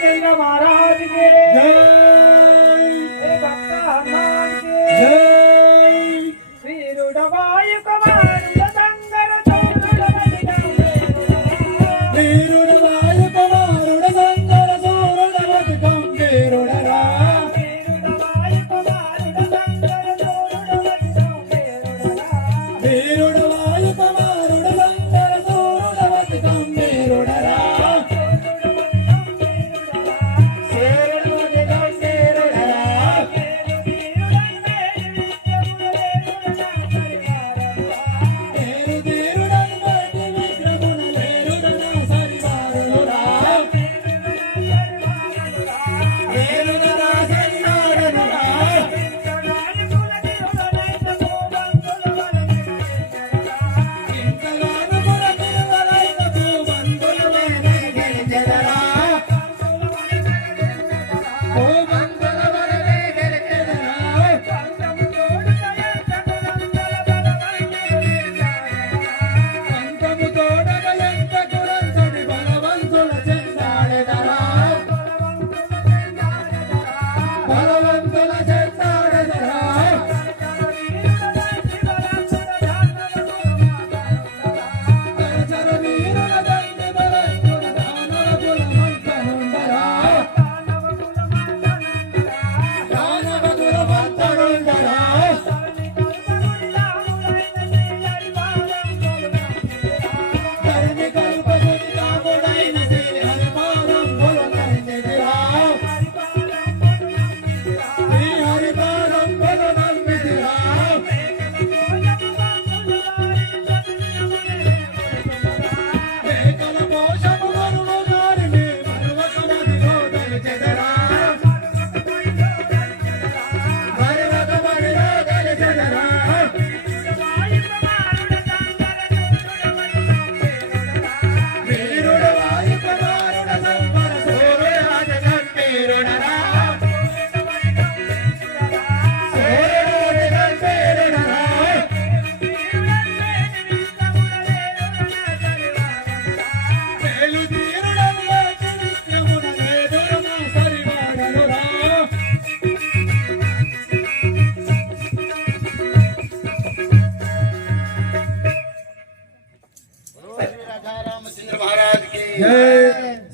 रामचंद्र महाराज के जय, भक्त हनुमान के जय, श्री रुडवायु कुमार संगर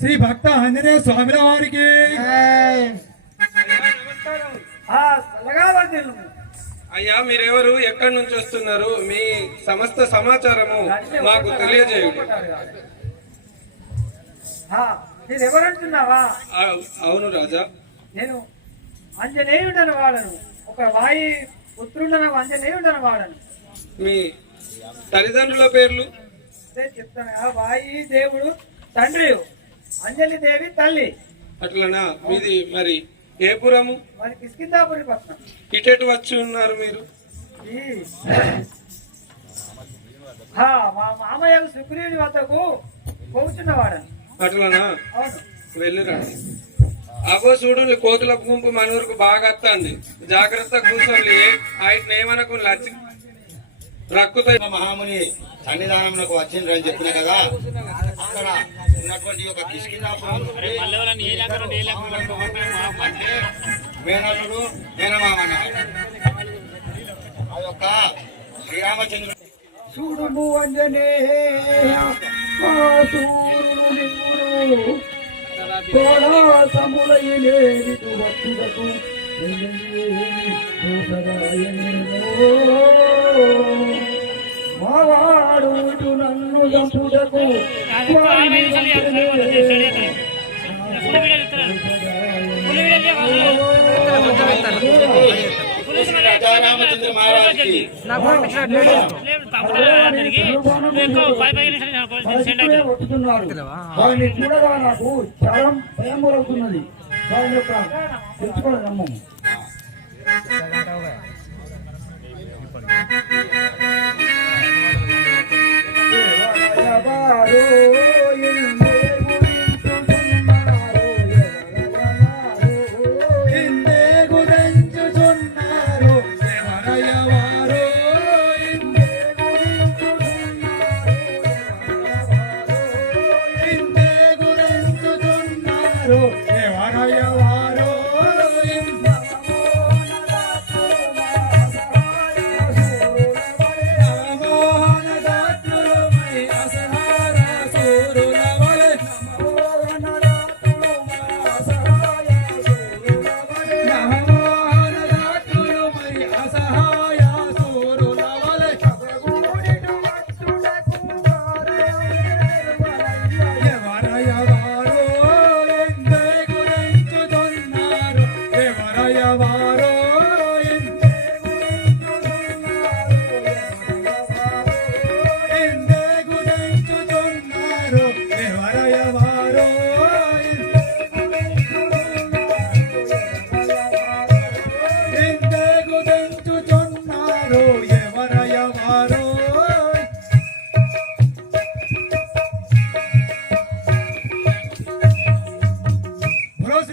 శ్రీ భక్త ఆంజనేయ స్వామిల వారికి అయ్యా మీరెవరు, ఎక్కడి నుంచి వస్తున్నారు, మీ సమస్త సమాచారము మాకు తెలియజేయండి. ఎవరంటున్నావా? అవును రాజా, నేను ఆంజనేయుడని వాడను, ఒక వాయి పుత్రుడన ఆంజనేయుడని వాడను. మీ తల్లిదండ్రుల పేర్లు చెప్తాను. వాయి దేవుడు తండ్రి, అంజలి దేవి తల్లి. అట్లనా? మీది మరి ఏ పురము? మరి కిష్కిందాపురి పట్నం. ఇటెటు వచ్చి ఉన్నారు మీరు? మా మామయ్య సుగ్రీవుని వద్దకు పోతున్నవాడని. అట్లనా? అవును. వెళ్ళిరండి. అగో చూడు, కోతుల గుంపు మన ఊరికి బాగా వస్తుంది. జాగ్రత్త కూర్చోండి. ఆయన ఏమనకు లచ్చి రక్కుతాయి. మహాముని సన్నిధానంలోకి వచ్చిండ్రని చెప్పిన కదా, అక్కడ ఉన్నటువంటి ఒక కిష్కిందాపురం మేనల్లుడు మేనమామన్న ఆ యొక్క శ్రీరామచంద్రుడు చూడుము అంజనేయ మావాడు నన్ను చంపుటకు వాడిని చూడగా నాకు చాలా భయం కలుగుతున్నది. వాడి యొక్క తెలుసుకోవడం నమ్మము. ఎవరు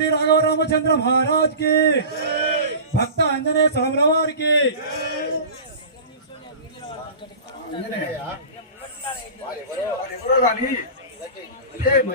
శ్రీ రాఘవ రామచంద్ర మహారాజ్ కి భక్త ఆంజనేయ స్వాముల వారికి ఎవరో కానీ